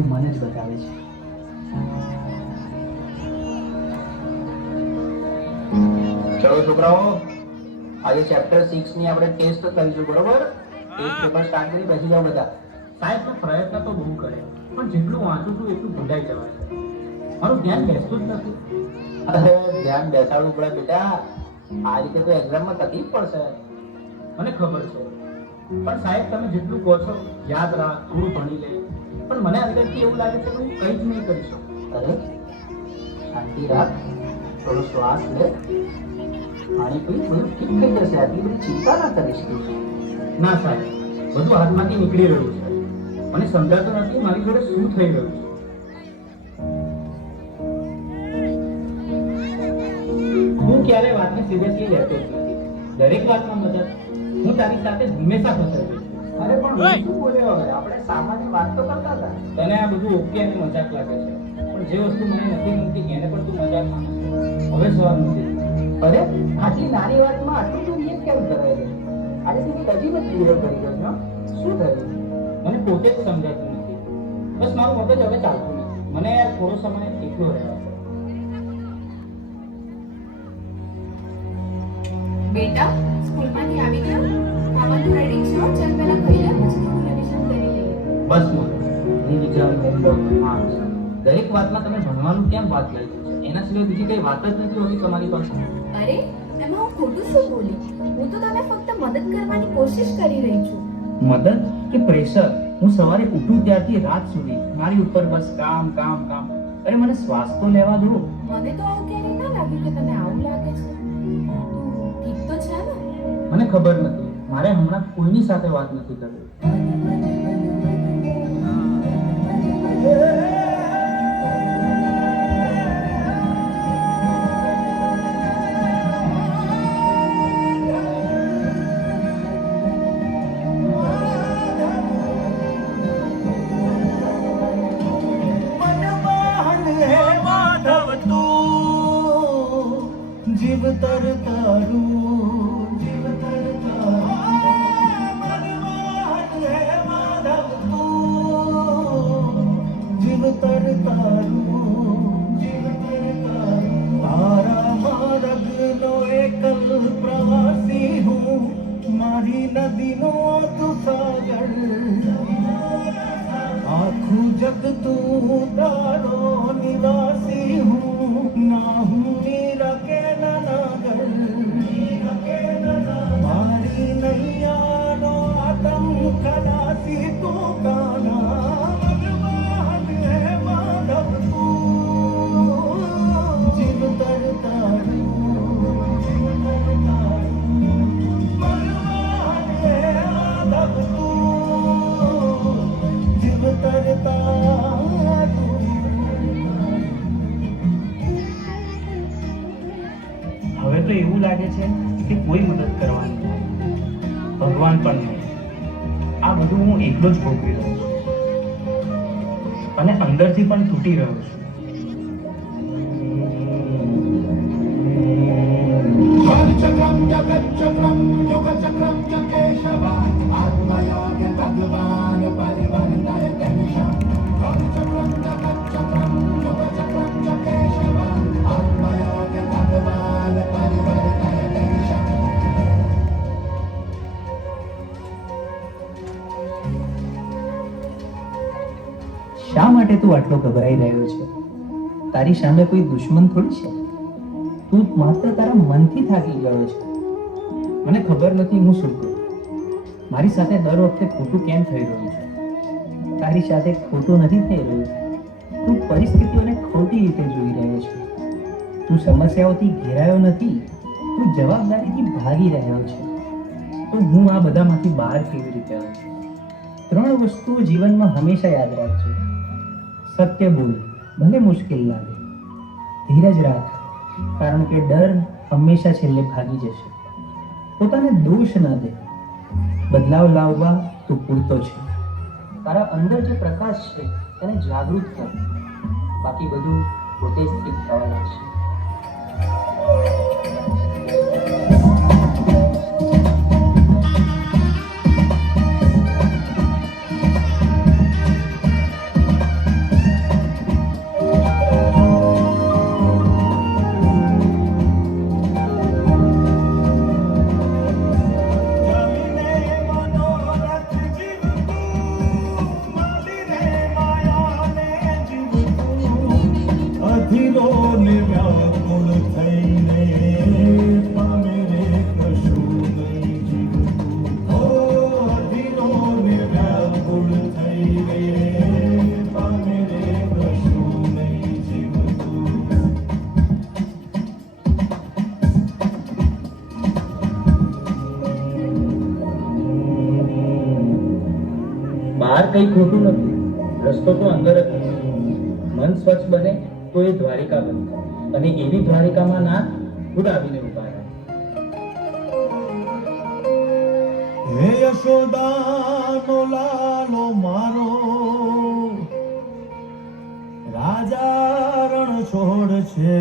મને જ બતાવે છે. ચલો છોકરાઓ, આજે ચેપ્ટર 6 ની આપણે ટેસ્ટ કરીશું, બરોબર? ટેસ્ટ પેપર સ્ટાર્ટ કરી બેસી જાઓ બધા. સાહેબ તો પ્રયત્ન તો બહુ કરે, પણ જેટલું વાંચું છું એટલું ભૂલાઈ જવાય છે. મારું ધ્યાન બેસતું જ નથી. અરે ધ્યાન બેસાડવું પડે બેટા, આ રીતે તો એક્ઝામમાં તકલીફ પડશે. મને ખબર છે, પણ સાહેબ તમે જેટલું કહો છો યાદ રાખ, થોડું ભણી લે, પણ મને અંદરથી એવું લાગે છે કે હું કંઈ જ નહીં કરી શકું. અરે શાંતિ રાખ, થોડો શ્વાસ લે, પાણી પી, બધું ઠીક થઈ જશે. આટલી બધી ચિંતા ના કરીશ તું. ના સાહેબ, બધું હાથમાંથી નીકળી રહ્યું છે. મને સમજાતું નથી મારી જોડે શું થઈ રહ્યું છે. હું ક્યારેય વાતને સિરિયસલી લેતો જ નથી. દરેક વાતમાં મદદ હું તારી સાથે હંમેશા ફસાઈ છું. અરે પણ હું શું બોલ્યો? હવે આપણે સામાન્ય વાત તો કરતા હતા. તને આ બધું ઓકે અને મજાક લાગે છે, પણ જે વસ્તુ મને નથી ગમતી એને પણ તું મજાક માને છે. હવે સવાલ નથી. અરે આટલી નાની વાતમાં આટલું તું રિએક્ટ કેમ કરે છે? આજે તું હજી નથી ક્લિયર કરી ગયો છો. શું થયું? મને પોતે જ સમજાતું નથી. બસ મારું મગજ હવે ચાલતું નથી. મને યાર થોડો સમય એકલો રહેવા દે. બેટા, સ્કૂલમાંથી આવી ગયો? ખાવાનું રેડી છે? ચાલ પહેલા ખાઈ લે, પછી થોડું રિવિઝન કરી લઈએ. બસ મોટો રિવિઝન, હોમવર્ક, માર્ક્સ, દરેક વાતમાં તમે ભણવાનું કેમ વાત લઈ દો છો? એના સિવાય બીજી કઈ વાત જ નથી હોતી તમારી પાસે. અરે, એમાં હું ખોટું શું બોલી? હું તો તને ફક્ત મદદ કરવાની કોશિશ કરી રહી છું. મદદ કે પ્રેશર? હું સવારે ઉઠું ત્યારથી રાત સુધી મારી ઉપર બસ કામ કામ કામ. અરે મને શ્વાસ તો લેવા દો. મને તો આવું ક્યારેય ના લાગ્યું કે તને આવું લાગે છે. તું ઠીક તો છે ને? મને ખબર નથી, મારે હમણાં કોઈની સાથે વાત નથી કરવી. જીવતર તારું, જીવતર તારું, મનમોહન હે માધવ તું, જીવતર તારું, જીવતર તારું, તારા માર્ગનો એકલ પ્રવાસી હું, મારી નદીનો તું સાગર, આખું જગ તું તારો નિવાસી હું, ના હું મીરા કે નાગર, મારી નૈયાનો આતંક ખલાસી તું કાના, મનમોહન હે માધવ તું, જીવતર તારું, જીવતર તારું, મનમોહન હે માધવ તું, જીવતર તારું. હવે તો એવું લાગે છે કે કોઈ મદદ કરવાની નથી. ભગવાન પણ નહીં. આ બધું હું એકલો જ ભોગવી રહ્યો છું અને અંદરથી પણ તૂટી રહ્યો છું. चक्रम जगत चक्रम युग चक्रम च केशव आत्मयोग भगवान परिवर्तय तनिषा चक्रम जगत चक्रम युग चक्रम च केशव आत्मयोग भगवान परिवर्तय तनिषा. શા માટે તું આટલો ગભરાઈ રહ્યો છે? તારી સામે કોઈ દુશ્મન થોડી છે. તું માત્ર તારા મનથી થાકી ગયો છે. મને ખબર નથી હું શું કરું. મારી સાથે દર વખતે ખોટું કેમ થઈ રહ્યું છે? તારી સાથે ખોટું નથી થઈ રહ્યું. તું પરિસ્થિતિઓને ખોટી રીતે જોઈ રહ્યો છે. તું સમસ્યાઓથી ઘેરાયો નથી, તું જવાબદારીથી ભાગી રહ્યો છે. તો હું આ બધામાંથી બહાર કેવી રીતે આવું? 3 વસ્તુઓ જીવનમાં હંમેશા યાદ રાખજો. સત્ય બોલ, ભલે મુશ્કેલ લાગે. ધીરજ રાખ, કારણ કે ડર હંમેશા છેલ્લે ભાગી જશે. પોતાને દોષ ન દે. બદલાવ લાવવા તું પૂરતો છે. તારા અંદર જે પ્રકાશ છે તેને જાગૃત કર. બાકી બધું પોતે જ ઠીક થવા લાગશે. અંદર મન સ્વચ્છ બને તો એ દ્વારિકા બને, અને એવી દ્વારિકામાં નાથ ખુદ આવીને ઉભા રહે. હે યશોદાનો લાલો મારો, રાજા રણ છોડ છે.